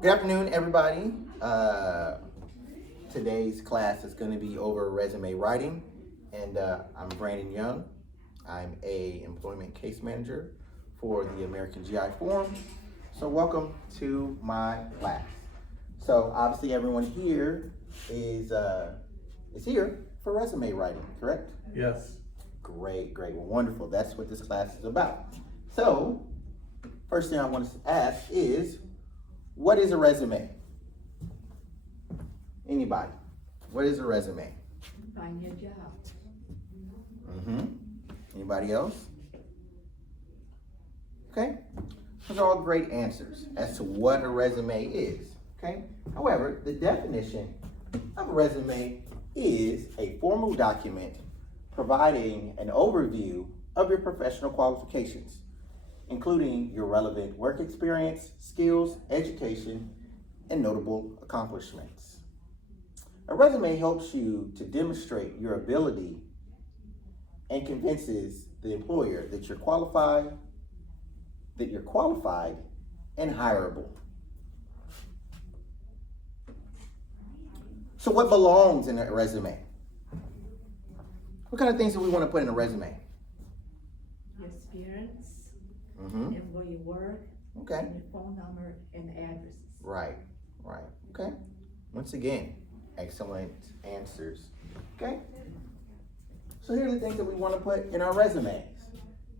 Good afternoon, everybody. Today's class is going to be over resume writing, and I'm Brandon Young. I'm a employment case manager for the American GI Forum. So welcome to my class. So obviously everyone here is here for resume writing, correct? Yes. Great, well, wonderful. That's what this class is about. So first thing I want to ask is, what is a resume? Anybody? What is a resume? Find your job. Anybody else? Okay. Those are all great answers as to what a resume is. Okay. However, the definition of a resume is a formal document providing an overview of your professional qualifications, including your relevant work experience, skills, education, and notable accomplishments. A resume helps you to demonstrate your ability and convinces the employer that you're qualified and hireable. So what belongs in a resume? What kind of things do we want to put in a resume? Your experience, Mm-hmm. and where you work, Okay. and your phone number and addresses. Right. Okay. Once again, excellent answers. Okay. So here are the things that we want to put in our resumes,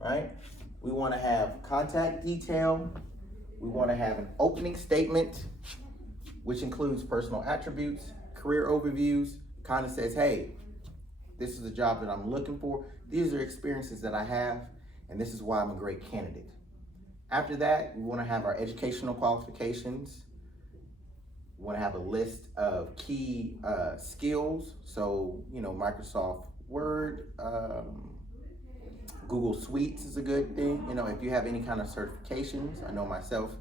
right? We want to have contact detail. We want to have an opening statement, which includes personal attributes, career overviews, kind of says, hey, this is a job that I'm looking for. These are experiences that I have, and this is why I'm a great candidate. After that, we want to have our educational qualifications. We want to have a list of key skills. So, Microsoft Word, Google Suites is a good thing. If you have any kind of certifications, I know myself,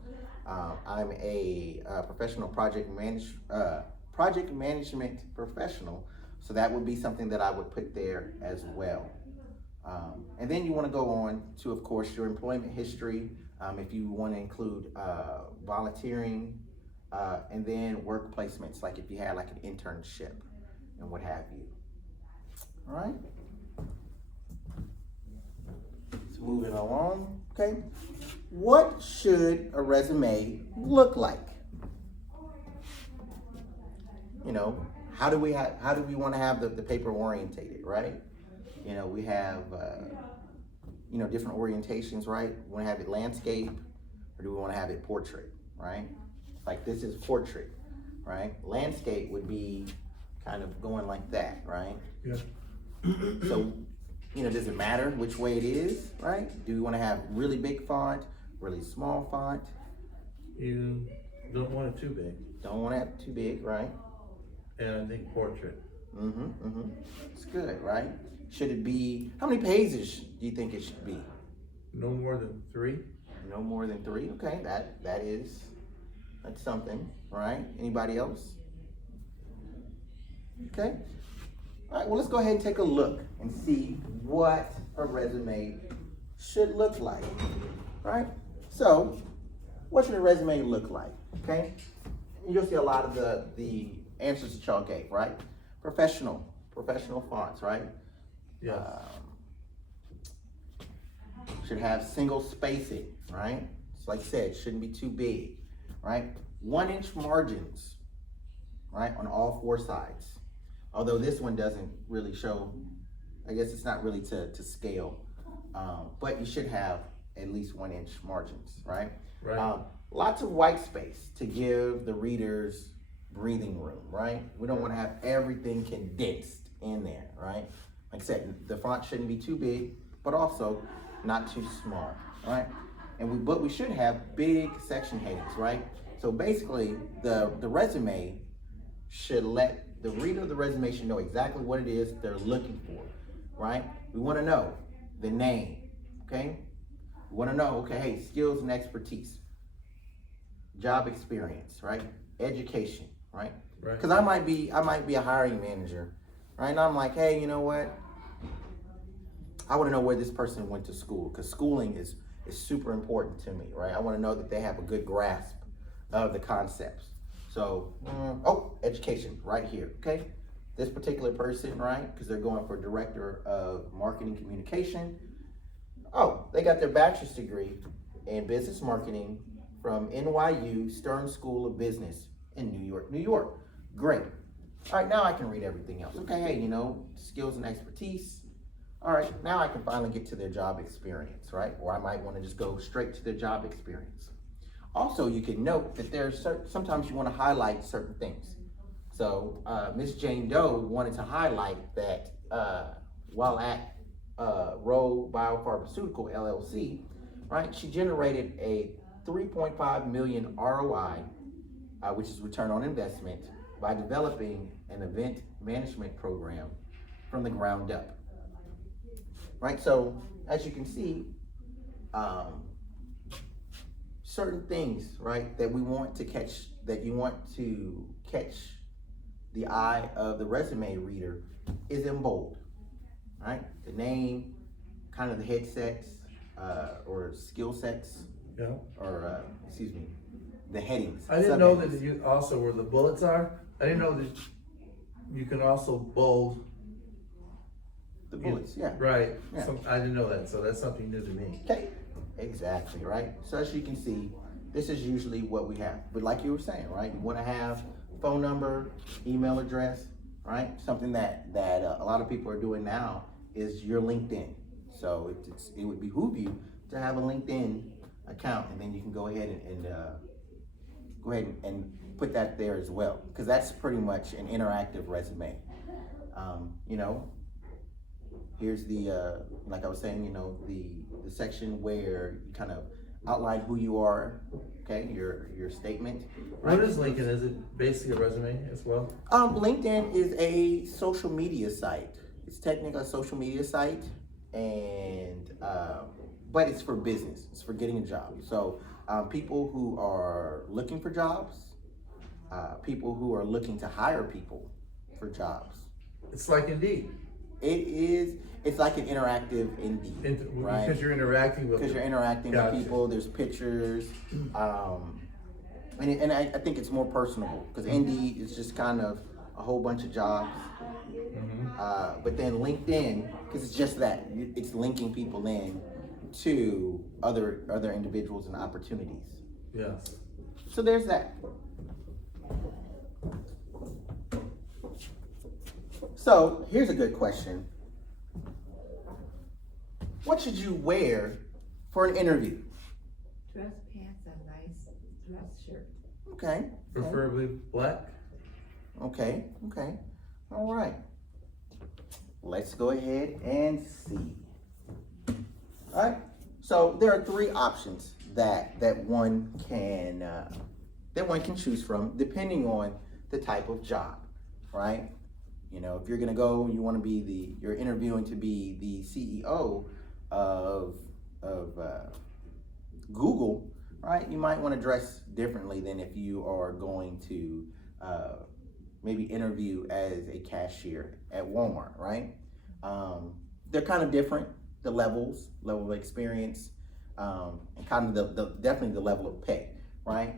I'm a professional project management professional. So that would be something that I would put there as well. And then you want to go on to, of course, your employment history. If you want to include volunteering, and then work placements, like if you had like an internship and what have you. All right. So moving along, okay. What should a resume look like? How do we want to have the paper orientated, right? We have different orientations, right? We want to have it landscape, or do we want to have it portrait, right? Like this is portrait, right? Landscape would be kind of going like that, right? Yeah. So, does it matter which way it is, right? Do we want to have really big font, really small font? You don't want it too big. Don't want to have it too big, right? And I think portrait. It's good, right? Should it be, how many pages do you think it should be? No more than 3. No more than 3. Okay, that's something, right? Anybody else? Okay. All right, well, let's go ahead and take a look and see what a resume should look like, right? So, what should a resume look like, okay? You'll see a lot of the answers that y'all gave, right? Professional fonts, right? Yes. Should have single spacing, right? So like I said, shouldn't be too big, right? 1-inch margins, right, on all 4 sides. Although this one doesn't really show, I guess it's not really to scale, but you should have at least 1-inch margins, right? Right. Lots of white space to give the readers breathing room, right? We don't want to have everything condensed in there, right? Like I said, the font shouldn't be too big, but also not too small, right? But we should have big section headings, right? So basically, the resume should let the reader of the resume should know exactly what it is they're looking for, right? We want to know the name, okay? We want to know, okay, hey, skills and expertise, job experience, right? Education, right? Right. Because I might be a hiring manager, right? And I'm like, hey, you know what? I want to know where this person went to school, because schooling is super important to me, right? I want to know that they have a good grasp of the concepts. So, education right here, okay? This particular person, right, because they're going for Director of Marketing Communication. Oh, they got their bachelor's degree in business marketing from NYU Stern School of Business in New York, New York. Great. All right, now I can read everything else. Okay, hey, skills and expertise. All right, now I can finally get to their job experience, right? Or I might want to just go straight to their job experience. Also, you can note that sometimes you want to highlight certain things. So, Miss Jane Doe wanted to highlight that while at Rowe Biopharmaceutical LLC, right, she generated a 3.5 million ROI, which is return on investment, by developing an event management program from the ground up. Right, so as you can see, certain things, right, that we want to catch, that you want to catch the eye of the resume reader is in bold, right? The name, kind of the headsets, or skill sets, Yeah. or the headings. I didn't know subheadings. that you also where the bullets are. I didn't know that you can also bold. The bullets, yeah. Right. Yeah. I didn't know that, so that's something new to me. Okay, exactly, right? So as you can see, this is usually what we have. But like you were saying, right? You want to have phone number, email address, right? Something that a lot of people are doing now is your LinkedIn. So it would behoove you to have a LinkedIn account, and then you can go ahead and put that there as well, because that's pretty much an interactive resume. Here's the like I was saying, the section where you kind of outline who you are, okay, your statement. What is LinkedIn? Is it basically a resume as well? LinkedIn is a social media site. It's technically a social media site, and but it's for business. It's for getting a job. So people who are looking for jobs, people who are looking to hire people for jobs. It's like Indeed. It's like an interactive Indeed, right? Because you're interacting with. Because you're interacting Gotcha. with people. There's pictures, and I think it's more personable, because Indeed is just kind of a whole bunch of jobs. Mm-hmm. But then LinkedIn, because it's just that, it's linking people in to other individuals and opportunities. Yes. So there's that. So here's a good question. What should you wear for an interview? Dress pants and nice dress shirt. Okay. Preferably black. Okay. All right. Let's go ahead and see. All right. So there are three options that one can choose from, depending on the type of job, right? If you're gonna go, you want to you're interviewing to be the CEO of Google, right? You might want to dress differently than if you are going to maybe interview as a cashier at Walmart, right? They're kind of different, the level of experience, and kind of definitely the level of pay, right?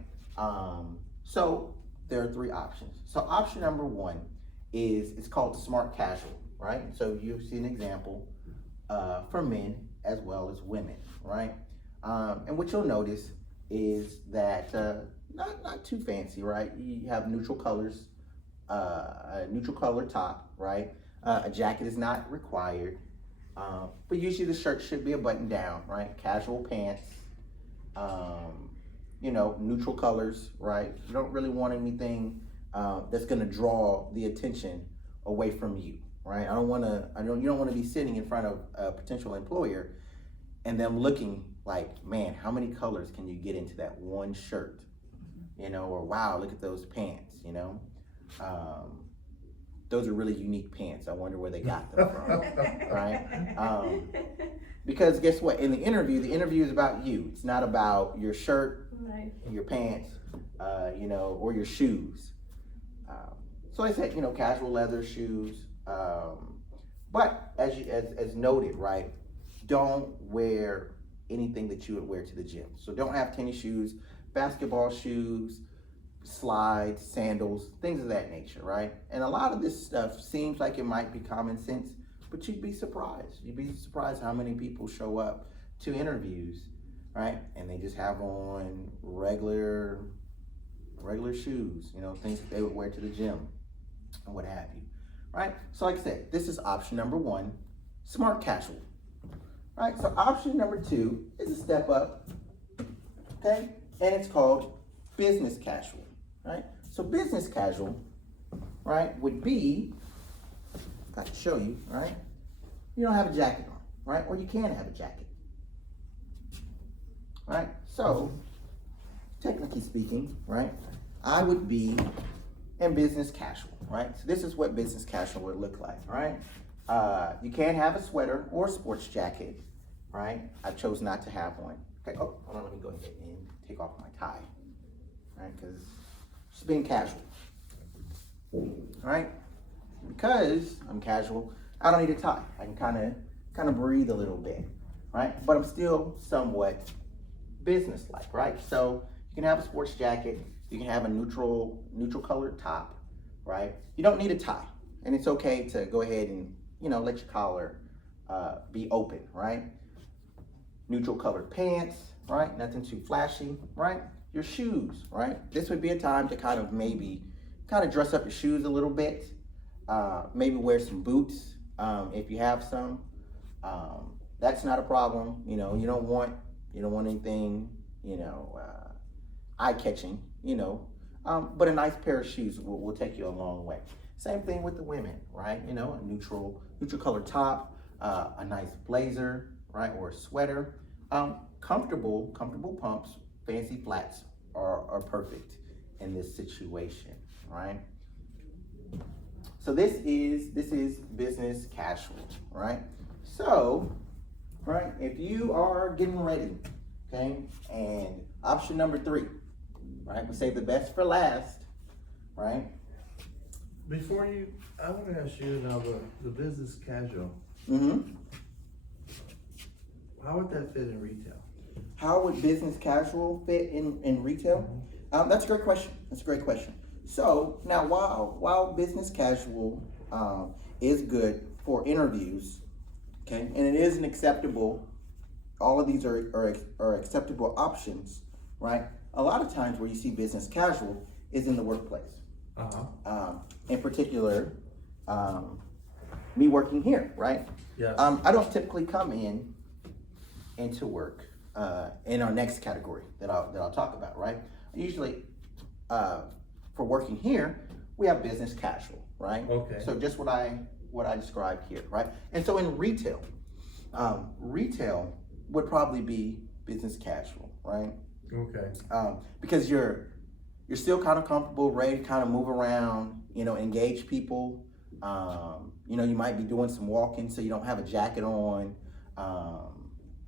So there are three options. So option number one it's called smart casual, right? So you see an example for men as well as women, right? And what you'll notice is that not too fancy, right? You have neutral colors, a neutral color top, right? A jacket is not required, but usually the shirt should be a button down, right? Casual pants, neutral colors, right? You don't really want anything that's going to draw the attention away from you, right? You don't want to be sitting in front of a potential employer and them looking like, man, how many colors can you get into that one shirt? Or wow, look at those pants, those are really unique pants. I wonder where they got them from, right? Because guess what? In the interview is about you. It's not about your shirt, Right. your pants, or your shoes. So I said, casual leather shoes. But as noted, right, don't wear anything that you would wear to the gym. So don't have tennis shoes, basketball shoes, slides, sandals, things of that nature, right? And a lot of this stuff seems like it might be common sense, but you'd be surprised. You'd be surprised how many people show up to interviews, right? And they just have on regular shoes, you know, things that they would wear to the gym and what have you, right? So like I said, this is option number one, smart casual, right? So option number two is a step up, okay? And it's called business casual, right? So business casual, right, would be, I can show you, right? You don't have a jacket on, right? Or you can have a jacket, right? So, technically speaking, right, I would be in business casual, right? So this is what business casual would look like, right? You can have a sweater or a sports jacket, right? I chose not to have one. Okay, oh, hold on, let me go ahead and take off my tie, right? Because just being casual, all right? Because I'm casual, I don't need a tie. I can kind of breathe a little bit, right? But I'm still somewhat business-like, right? So you can have a sports jacket, you can have a neutral colored top, right? You don't need a tie, and it's okay to go ahead and, you know, let your collar be open, right? Neutral colored pants, right? Nothing too flashy, right? Your shoes, right? This would be a time to kind of dress up your shoes a little bit. Maybe wear some boots if you have some. That's not a problem. You know, you don't want anything, you know, eye-catching, you know. But a nice pair of shoes will take you a long way. Same thing with the women, right? You know, a neutral colored top, a nice blazer, right, or a sweater. Comfortable pumps, fancy flats are perfect in this situation, right? So this is business casual, right? So, right, if you are getting ready, okay, and option number three, right, we save the best for last, right? Before I want to ask you now the business casual. Mm-hmm. How would that fit in retail? How would business casual fit in retail? That's a great question. So now, while business casual is good for interviews, okay, and it is an acceptable, all of these are acceptable options, right? A lot of times where you see business casual is in the workplace. In particular, me working here, right? Yeah. I don't typically come into work in our next category that I'll talk about, right? Usually, for working here, we have business casual, right? Okay. So just what I described here, right? And so in retail, retail would probably be business casual, right? Okay. Because you're still kind of comfortable, ready to kind of move around, you know, engage people. You know, you might be doing some walking, so you don't have a jacket on,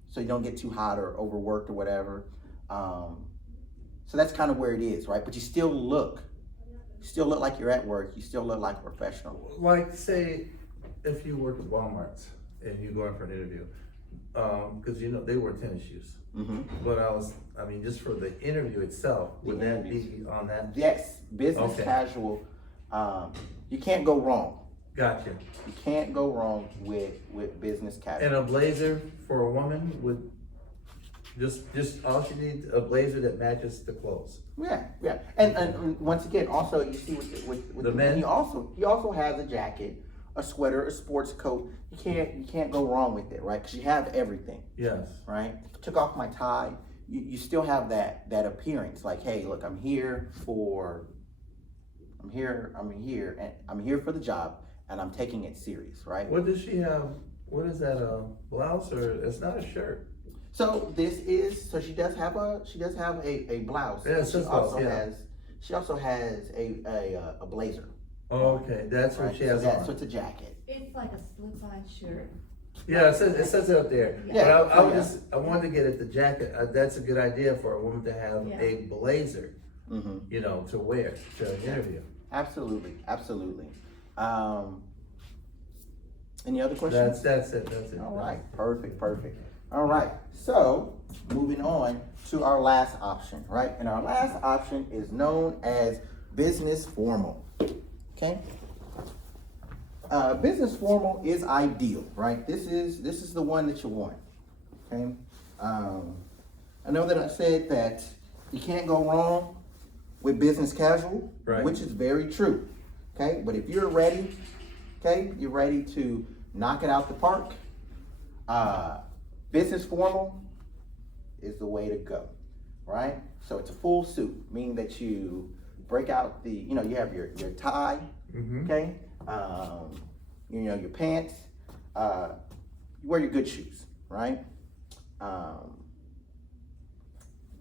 so you don't get too hot or overworked or whatever. So that's kind of where it is, right? But you still look like you're at work. You still look like a professional. Like, say, if you work at Walmart and you go in for an interview, because, you know, they wear tennis shoes. Mm-hmm. But just for the interview itself, would that be on that? Yes, business Okay. casual. You can't go wrong. Gotcha. You can't go wrong with business casual. And a blazer for a woman would just all she needs a blazer that matches the clothes. Yeah. And once again, also you see with The men? he also has a jacket, a sweater, a sports coat. You can't go wrong with it, right? Because you have everything, Yes. right? Took off my tie. You still have that appearance, like, hey, look, I'm here for the job, and I'm taking it serious, right? What does she have? What is that? A blouse or it's not a shirt? So she does have a blouse. Yeah, it says blouse, yeah. She also has a blazer. Oh, okay, that's what Right? she has on. So it's a jacket. It's like a slip-on shirt. Yeah, it says it up there. Yeah. But I wanted to get at the jacket. That's a good idea for a woman to have Yeah. a blazer, Mm-hmm. you know, to wear to an interview. Absolutely. Any other questions? That's it. All right, perfect. All right, so moving on to our last option, right? And our last option is known as business formal, okay? Business formal is ideal, right? This is the one that you want, okay? I know that I said that you can't go wrong with business casual, Right. which is very true, okay? But if you're ready, okay, you're ready to knock it out the park, business formal is the way to go, right? So it's a full suit, meaning that you break out you have your tie, Mm-hmm. okay? Your pants, you wear your good shoes, right?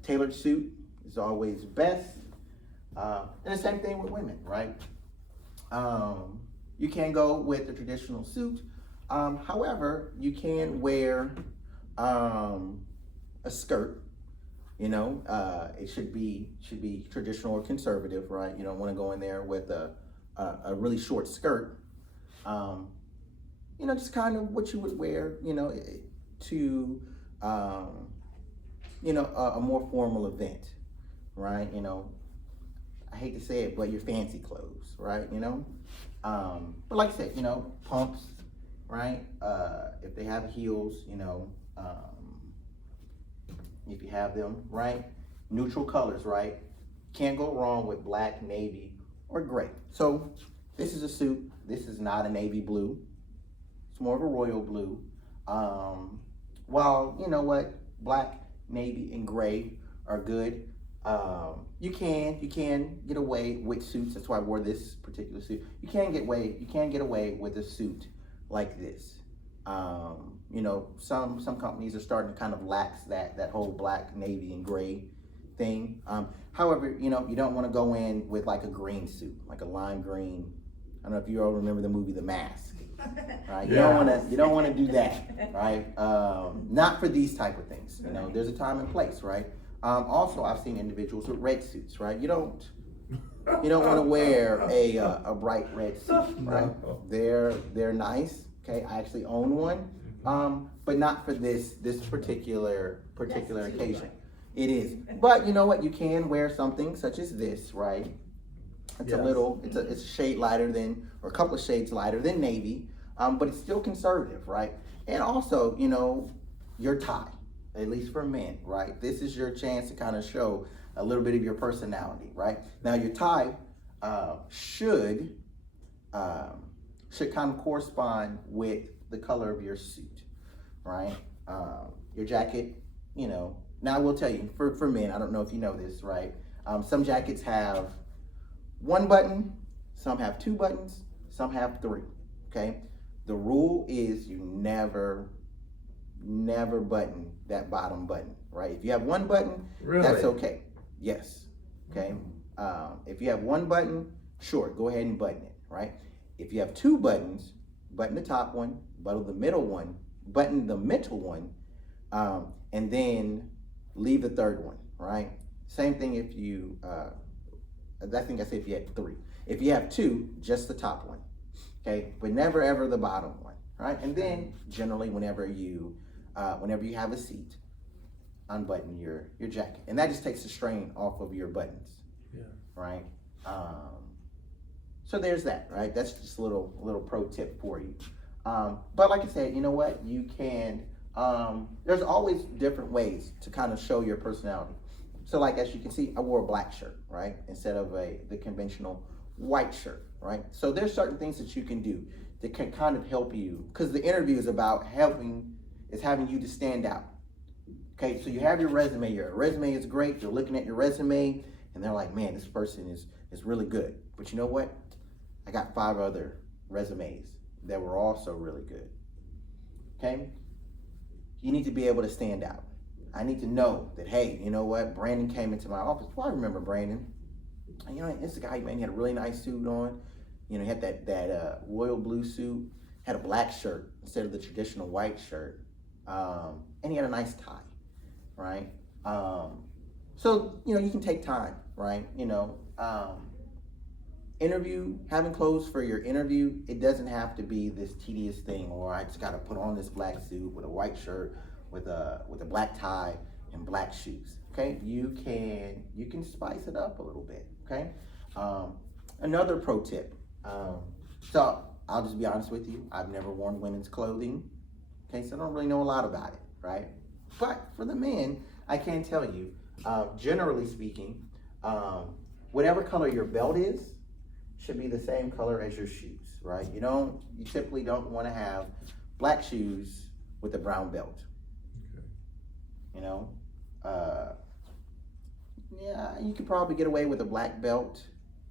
Tailored suit is always best. And the same thing with women, right? You can go with the traditional suit. However, you can wear a skirt. It should be traditional or conservative, right? You don't want to go in there with a really short skirt. Just kind of what you would wear, to a more formal event, right? I hate to say it, but your fancy clothes, right? But like I said, pumps, right? If they have heels, if you have them, right? Neutral colors, right? Can't go wrong with black, navy, or gray. So this is a suit. This is not a navy blue. It's more of a royal blue. While, black, navy, and gray are good. You can get away with suits. That's why I wore this particular suit. You can get away with a suit like this. Some companies are starting to kind of lax that whole black, navy, and gray thing. However, you don't want to go in with like a green suit, like a lime green. I don't know if you all remember the movie The Mask, right? You don't want to do that, right? Not for these type of things. There's a time and place, right? Also, I've seen individuals with red suits, right? You don't want to wear a bright red suit, right? No. They're nice. Okay, I actually own one, but not for this particular occasion. It is, but you know what? You can wear something such as this, right? It's Yes. it's a shade lighter than, or a couple of shades lighter than navy, but it's still conservative, right? And also, your tie, at least for men, right? This is your chance to kind of show a little bit of your personality, right? Now your tie should kind of correspond with the color of your suit, right? Your jacket, now I will tell you, for men, I don't know if you know this, right? Some jackets have one button, some have two buttons, some have three, okay? The rule is you never button that bottom button, right? If you have one button, Really? that's okay. Yes, okay? If you have one button, sure, go ahead and button it, right? If you have two buttons, button the top one, button the middle one, and then leave the third one, right? Same thing if you, I think I said if you had three. If you have two, just the top one, okay? But never ever the bottom one, right? And then generally whenever you have a seat, unbutton your jacket. And that just takes the strain off of your buttons, Yeah. right? So there's that, right? That's just a little pro tip for you. But like I said, you know what? You can, there's always different ways to kind of show your personality. So like, as you can see, I wore a black shirt, right? Instead of the conventional white shirt, right? So there's certain things that you can do that can kind of help you, because the interview is about having you to stand out. Okay, so you have your resume. Your resume is great. You're looking at your resume and they're like, man, this person is really good. But you know what? I got 5 other resumes that were also really good. Okay? You need to be able to stand out. I need to know that, hey, you know what? Brandon came into my office. Well, I remember Brandon. And this guy, man, he had a really nice suit on. He had that royal blue suit, had a black shirt instead of the traditional white shirt. And he had a nice tie, right? So, you can take time, right? Having clothes for your interview, it doesn't have to be this tedious thing, or I just got to put on this black suit with a white shirt with a black tie and black shoes. Okay, you can spice it up a little bit. Okay, another pro tip. So I'll just be honest with you. I've never worn women's clothing. Okay, so I don't really know a lot about it, right? But for the men, I can tell you, generally speaking, whatever color your belt is should be the same color as your shoes, right? You typically don't want to have black shoes with a brown belt. Okay. You know, yeah, you could probably get away with a black belt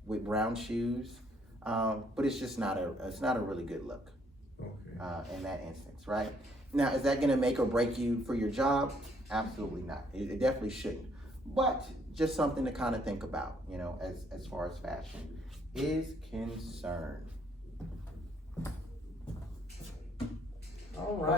with brown shoes, but it's just not a really good look. Okay. In that instance, right? Now, is that going to make or break you for your job? Absolutely not. It definitely shouldn't. But just something to kind of think about, as far as fashion is concerned. All right.